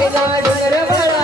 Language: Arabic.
પેલા ડુંગર વાળા